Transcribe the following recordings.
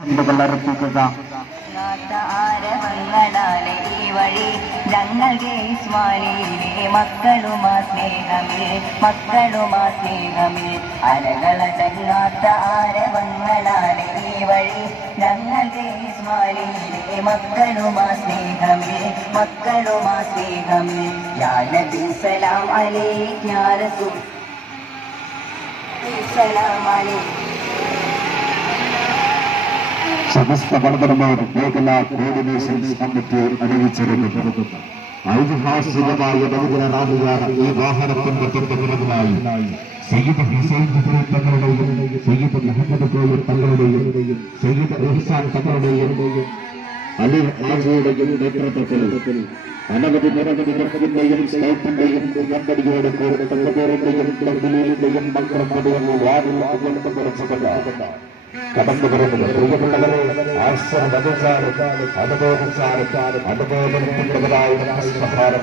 ചിന്തകളർപ്പിക്കുക ആരവങ്ങളാലെ ഈ വഴി ഞങ്ങളുടെ ഇസ്മാലിയിലെ മക്കളുമാ സ്നേഹമേ മക്കളുമാ സ്നേഹമേ അലകളടങ്ങാത്ത ആരവങ്ങളാലെ ഈ വഴി ഞങ്ങളുടെ ഇസ്മാലിയിലെ മക്കളുമാ സ്നേഹമേ മക്കളുമാ സ്നേഹമേ യാ നബി സലാം അലൈക് യാ റസൂൽ. സലാം അലൈക് സമസ്ത വടതന്മാർ മേഖലാ കോർഡിനേഷൻ കമ്മിറ്റി അറിയിച്ചിരുന്നു. ഐതിഹാസികമായ ബഹുജന രാജുകാർ ഈ വാഹനത്തിന്റെ തൊട്ടുപിറകിലായി സയ്യിദ് ഹുസൈൻ തങ്ങളുടെയും സയ്യിദ് മുഹമ്മദ് കോയിൽ തങ്ങളുടെയും സയ്യിദ് റഹ്സാൻ തങ്ങളുടെയും അലി ഹാജിയുടെയും നേതൃത്വത്തിൽ അനവധി നിരവധി ഗർഭത്തിന്റെയും സ്നേഹത്തിന്റെയും കുഞ്ഞമ്പടിയോടെ തങ്ങളുടെയും ക്ലബിലിന്റെയും മക്കളുടെയും വാതിൽ അങ്ങനത്തെ കുറച്ചുകൊണ്ട് കടന്നു വരുന്നത് പ്രിയപ്പെട്ടവരെ ആശ്രമം അനുസാരം അനുഭവിച്ചാലും അനുഭവപ്പെടുത്തുന്നവരായ സംഹാരം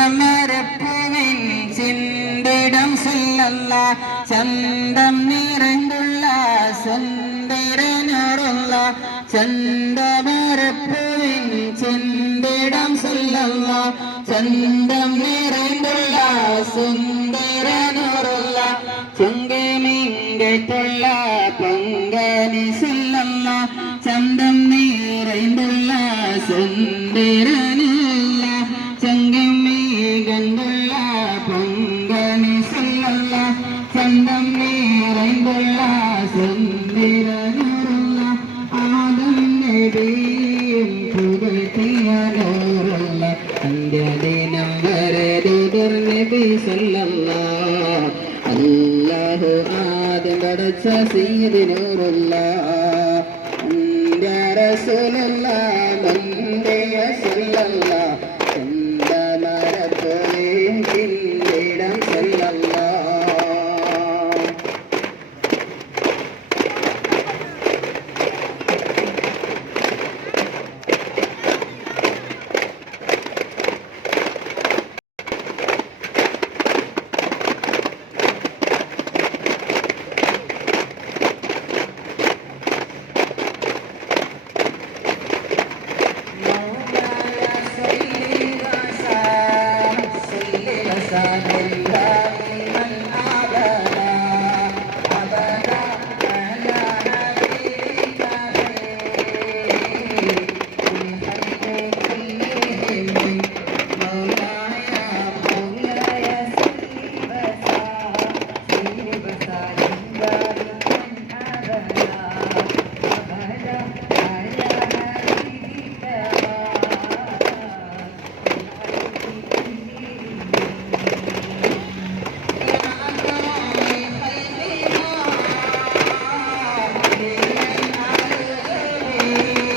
ചന്തമരപ്പൂവിൻ ചിന്തിടം സുല്ലല്ല ചന്തം നിറൈതുള്ള സുന്ദരനൂറുള്ള ചന്തമരപ്പൂവിൻ ചിന്തിടം സുല്ലല്ല ചന്തം നിറൈതുള്ള സുന്ദരനൂറുള്ള ചുങ്കമിങ്കറ്റുള്ള പൊങ്കനി സുല്ലല്ല ചന്തം നിറൈതുള്ള സുന്ദരനുള്ള അന്ത്യദിനം വരെ ദൂതർ നബി സല്ലല്ല അല്ലാഹു ആദ്യം പടച്ച സീദിനൂറുള്ള അന്ത്യ റസൂലുള്ള മന്ദയ സല്ലല്ല Sadhana you.